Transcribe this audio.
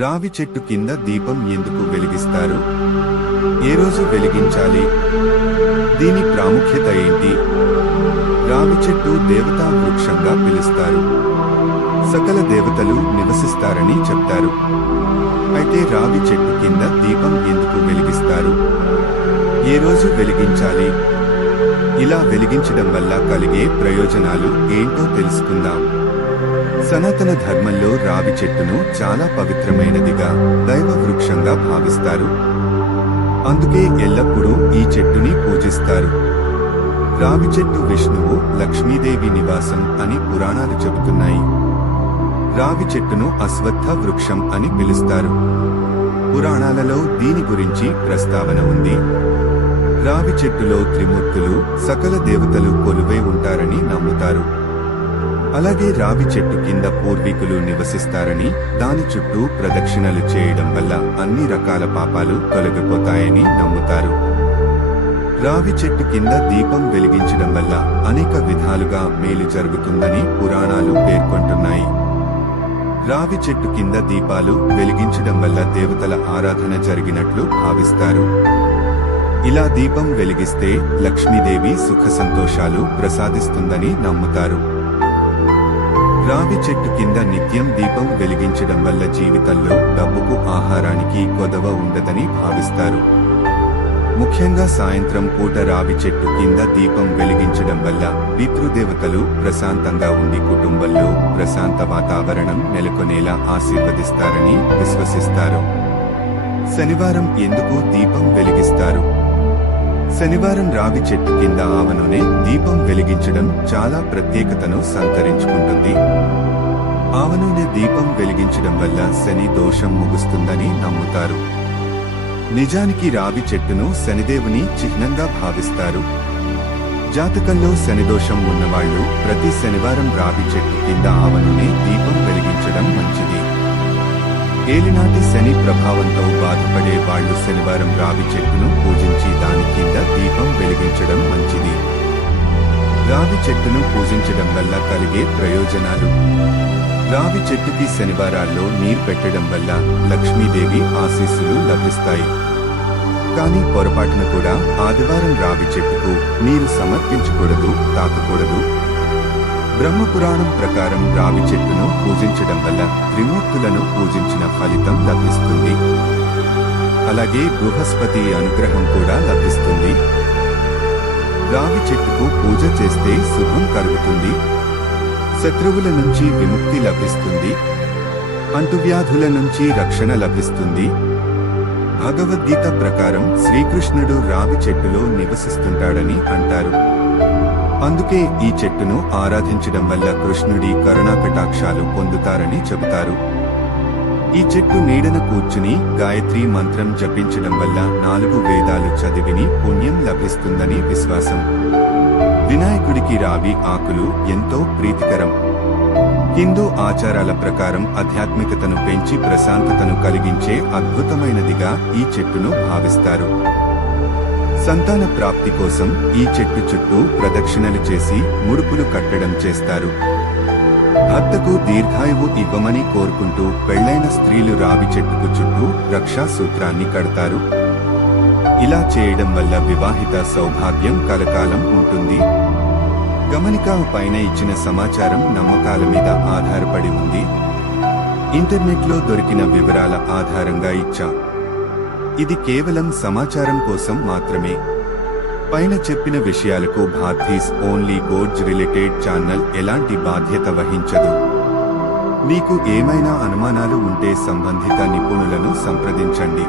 రావి చెట్టు కింద దీపం ఎందుకు వెలిగిస్తారు? ఏ రోజు వెలిగించాలి? దీని ప్రాముఖ్యత ఏంటి? రావి చెట్టు దేవతా వృక్షంగా పిలుస్తారు. సకల దేవతలు నివసిస్తారని చెప్తారు. అయితే రావి చెట్టు కింద దీపం ఎందుకు వెలిగిస్తారు? ఏ రోజు వెలిగించాలి? ఇలా వెలిగించడం వల్ల కలిగే ప్రయోజనాలు ఏంటో తెలుసుకుందాం. సనాతన ధర్మంలో రావి చెట్టును చాలా పవిత్రమైనదిగా, దైవ వృక్షంగా భావిస్తారు. అందుకే ఎల్లప్పుడూ ఈ చెట్టుని పూజిస్తారు. రావి చెట్టు విష్ణువు, లక్ష్మీదేవి నివాసం అని పురాణాలు చెబుతున్నాయి. రావి చెట్టును అశ్వత్థ వృక్షం అని పిలుస్తారు. పురాణాలలో దీని గురించి ప్రస్తావన ఉంది. రావి చెట్టులో త్రిమూర్తులు, సకల దేవతలు కొలువై ఉంటారని నమ్ముతారు. అలాగే రావి చెట్టు కింద పూర్వీకులు నివసిస్తారని, దాని చుట్టూ ప్రదక్షిణలు చేయడం వల్ల అన్ని రకాల పాపాలు తొలగిపోతాయని నమ్ముతారు. రావి చెట్టు కింద దీపం వెలిగించడం వల్ల అనేక విధాలుగా మేలు జరుగుతుందని పురాణాలు పేర్కొంటున్నాయి. రావి చెట్టు కింద దీపాలు వెలిగించడం వల్ల దేవతల ఆరాధన జరిగినట్లు భావిస్తారు. ఇలా దీపం వెలిగిస్తే లక్ష్మీదేవి సుఖ సంతోషాలు ప్రసాదిస్తుందని నమ్ముతారు. రావి చెట్టు కింద నిత్యం దీపం వెలిగించడం వల్ల జీవితంలో డబ్బుకు, ఆహారానికి కొదవ ఉండదని భావిస్తారు. ముఖ్యంగా సాయంత్రం పూట రావి చెట్టు కింద దీపం వెలిగించడం వల్ల పితృదేవతలు ప్రశాంతంగా ఉండి కుటుంబంలో ప్రశాంత వాతావరణం నెలకొనేలా ఆశీర్వదిస్తారని విశ్వసిస్తారు. శనివారం ఎందుకు దీపం వెలిగిస్తారు? శనివారం రావి చెట్టు కింద ఆవ నూనె దీపం వెలిగించడం చాలా ప్రత్యేకతను సంతరించుకుంటుంది. ఆవ నూనె దీపం వెలిగించడం వల్ల శని దోషం ముగుస్తుందని నమ్ముతారు. నిజానికి రావి చెట్టును శనిదేవుని చిహ్నంగా భావిస్తారు. జాతకంలో శనిదోషం ఉన్నవాళ్లు ప్రతి శనివారం రావి చెట్టు కింద ఆవ నూనె దీపం వెలిగించడం మంచిది. ఏలినాటి శని ప్రభావంతో బాధపడే వాళ్లు శనివారం రావి చెట్టును పూజించి దాని కింద దీపం వెలిగించడం మంచిది. రావి చెట్టును పూజించడం వల్ల కలిగే ప్రయోజనాలు. రావి చెట్టుకి శనివారాల్లో నీరు పెట్టడం వల్ల లక్ష్మీదేవి ఆశీస్సులు లభిస్తాయి. కానీ పొరపాటున కూడా ఆదివారం రావి చెట్టుకు నీరు సమర్పించకూడదు, తాకకూడదు. బ్రహ్మపురాణం ప్రకారం రావి చెట్టును పూజించడం వల్ల త్రిమూర్తులను పూజించిన ఫలితం లభిస్తుంది. అలాగే బృహస్పతి అనుగ్రహం కూడా లభిస్తుంది. రావి చెట్టుకు పూజ చేస్తే శుభం కలుగుతుంది. శత్రువుల నుంచి విముక్తి లభిస్తుంది. అంటువ్యాధుల నుంచి రక్షణ లభిస్తుంది. భగవద్గీత ప్రకారం శ్రీకృష్ణుడు రావి చెట్టులో నివసిస్తుంటాడని అంటారు. అందుకే ఈ చెట్టును ఆరాధించడం వల్ల కృష్ణుడి కరుణాకటాక్షాలు పొందుతారని చెబుతారు. ఈ చెట్టు నీడన కూర్చుని గాయత్రీ మంత్రం జపించడం వల్ల 4 వేదాలు చదివిని పుణ్యం లభిస్తుందని విశ్వాసం. వినాయకుడికి రావి ఆకులు ఎంతో ప్రీతికరం. హిందూ ఆచారాల ప్రకారం ఆధ్యాత్మికతను పెంచి ప్రశాంతతను కలిగించే అద్భుతమైనదిగా ఈ చెట్టును భావిస్తారు. సంతాన ప్రాప్తి కోసం ఈ చెట్టు చుట్టూ ప్రదక్షిణలు చేసి ముడుపులు కట్టడం చేస్తారు. భర్తకు దీర్ఘాయువు ఇవ్వమని కోరుకుంటూ పెళ్లైన స్త్రీలు రావి చెట్టుకు చుట్టూ రక్షా సూత్రాన్ని కడతారు. ఇలా చేయడం వల్ల వివాహిత సౌభాగ్యం కలకాలం ఉంటుంది. గమనిక పైన ఇచ్చిన సమాచారం నమ్మకాల మీద ఆధారపడి ఉంది. ఇంటర్నెట్లో దొరికిన వివరాల ఆధారంగా ఇచ్చా. ఇది కేవలం సమాచారం కోసం మాత్రమే. పైన చెప్పిన విషయాలకు భారతీస్ ఓన్లీ గోడ్స్ రిలేటెడ్ ఛానల్ ఎలాంటి బాధ్యత వహించదు. మీకు ఏమైనా అనుమానాలు ఉంటే సంబంధిత నిపుణులను సంప్రదించండి.